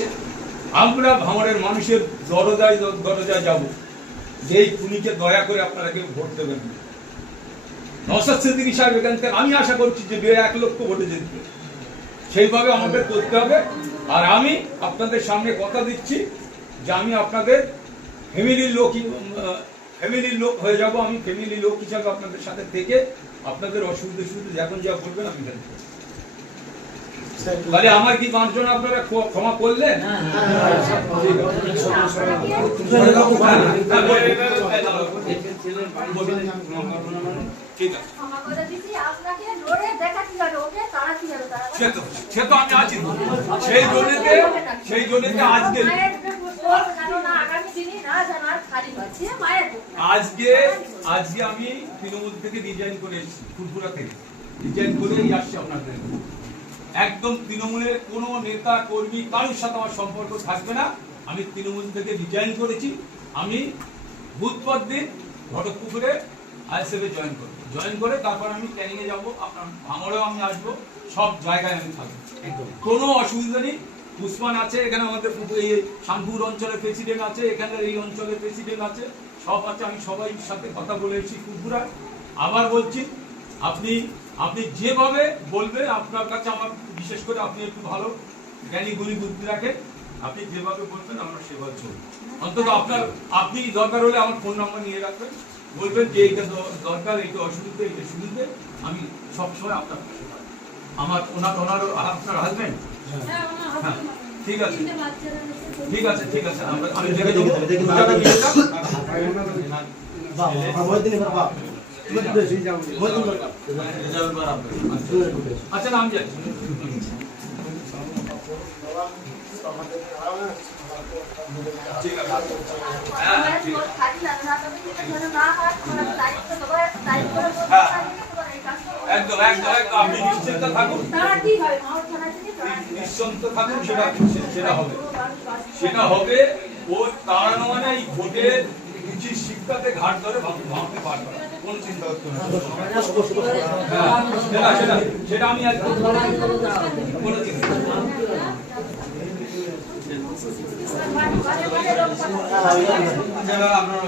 হচ্ছে আমরা ভাঙড়ের মানুষের দরজায় দরজায় যাব যে এই খুনিকে দয়া করে আপনারা কেউ ভোট দেবেন না। নওশাদ সিদ্দিকী সাহেব এখান থেকে আমি আশা করছি যে 1 লক্ষ ভোটে জিতবে, সেইভাবে আমাদের করতে হবে। আর আমি আপনাদের সামনে কথা দিচ্ছি যে আমি আপনাদের ফ্যামিলির লোক হয়ে যাব। আমি ফ্যামিলি লোক হিসাবে আপনাদের সাথে থেকে আপনাদের অসুবিধা যখন যা বলবেন আমি হেল্প করব। তাহলে আমার কি মার্জনা আপনারা ক্ষমা করলেন? ঠিক আছে, সে তো আমি আছি, সেই জন্যতে আজকে আমি তৃণমূল থেকে রিজাইন করে এসেছি, ফুরফুরা থেকে রিজাইন করে আসছি আপনাদের। একদম তৃণমূলের কোন নেতা কর্মী কারোর সাথে আমার সম্পর্ক থাকবে না। আমি তৃণমূল থেকে রিজাইন করেছি। আমি বুধবার দিন ঘটকপুকুরে আইএসএফ এ জয়েন করে তারপর আমি ট্রেনিং এ যাবো। আপনার ভাঙড়েও আমি আসবো, সব জায়গায় আমি থাকবো, কোনো অসুবিধা নেই। উসমান আছে এখানে, আমাদের এই শানপুর অঞ্চলের প্রেসিডেন্ট আছে, এখানে এই অঞ্চলের প্রেসিডেন্ট আছে, সব আছে। আমি সবাই সাথে কথা বলে এসেছি ফুরফুরা। আবার বলছি, আপনি যেভাবে বলবেন, আপনার কাছে আমার বিশেষ করে আপনি একটু ভালো জ্ঞানী গুণী বুদ্ধি রাখেন, আপনি যেভাবে বলবেন আমরা সেভাবে চলব। অন্তত আপনি দরকার হলে আমার ফোন নাম্বার নিয়ে রাখবেন, বলবেন যে এইটা দরকার, এইটা অসুবিধা, এইটা সুবিধে, আমি সবসময় আপনার পাশে থাকবো। আমার ওনার আপনার হাজবেন্ড? হ্যাঁ, ঠিক আছে ঠিক আছে, আমি দেখে দেবো। আচ্ছা, নাম যাচ্ছি। ঠিক আছে, একদম আপনি নিশ্চিন্ত থাকুন, সেটা হবে। ও তাড়ানো মানে এই ভোটের উচিত শিক্ষাতে ঘাট ধরে ভাঙতে পারবে না, কোন চিন্তা করতে হবে সেটা আমি কোনো চিন্তা আপনার